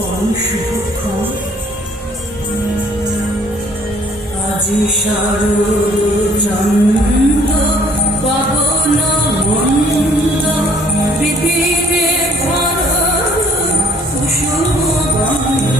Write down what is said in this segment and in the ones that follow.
পরম শুভক্ষণ আজি সরচন্দ পবন মন্দ পৃথিবীর ঘর কুসুম বন্ধ।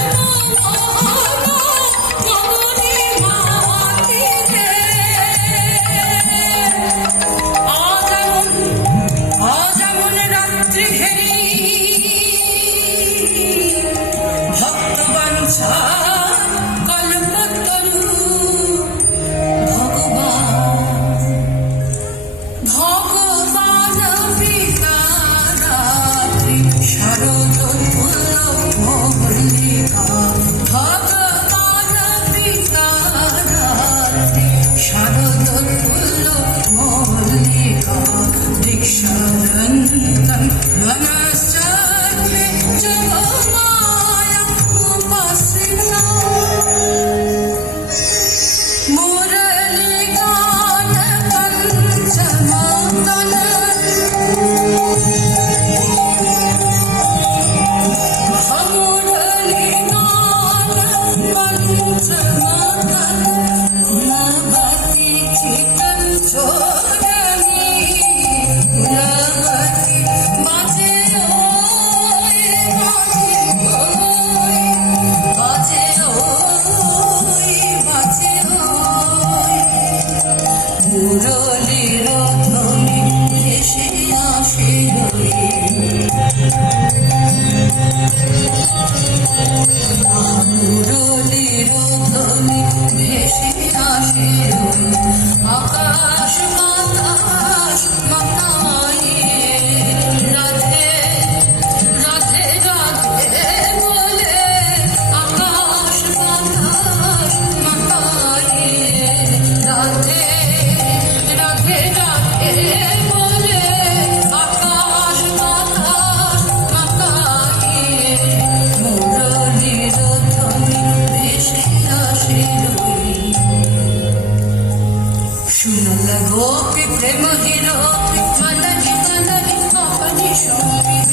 to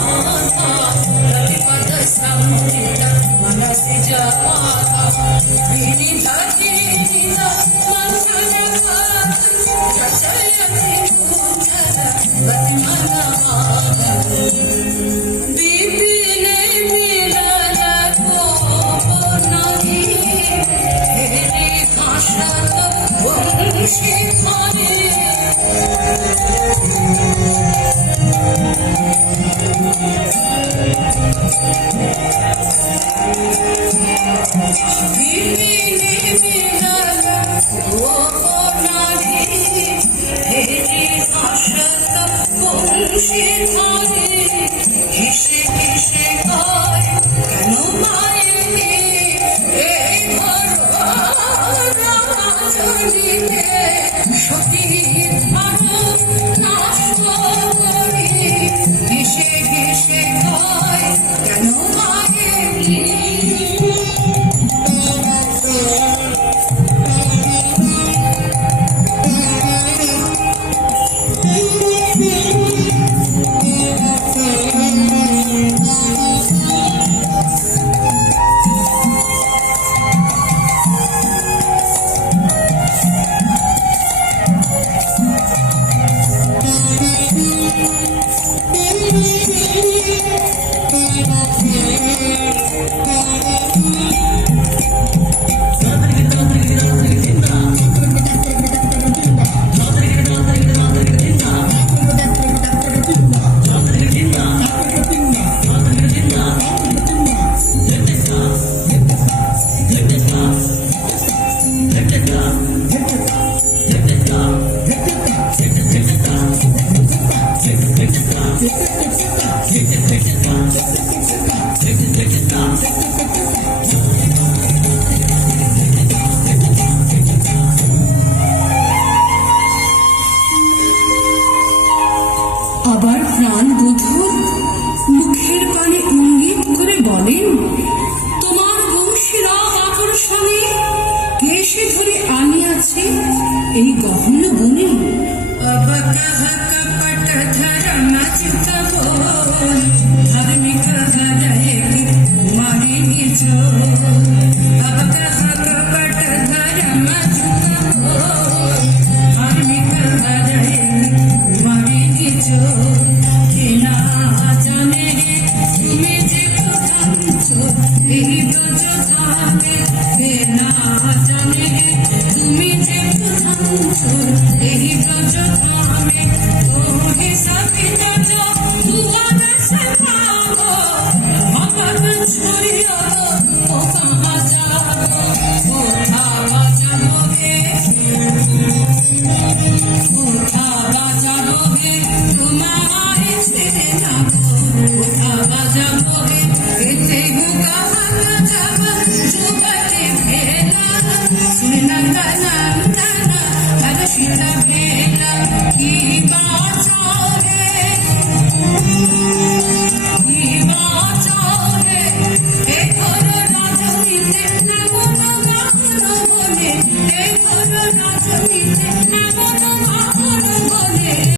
Oh, Yeah. আবার প্রাণ বধূ মুখের পানে ইঙ্গিত করে বলেন, তোমার বংশী রাম আকর্ষণে কেশে ধরে আনিয়াছে এই গহন বনে। Thank you.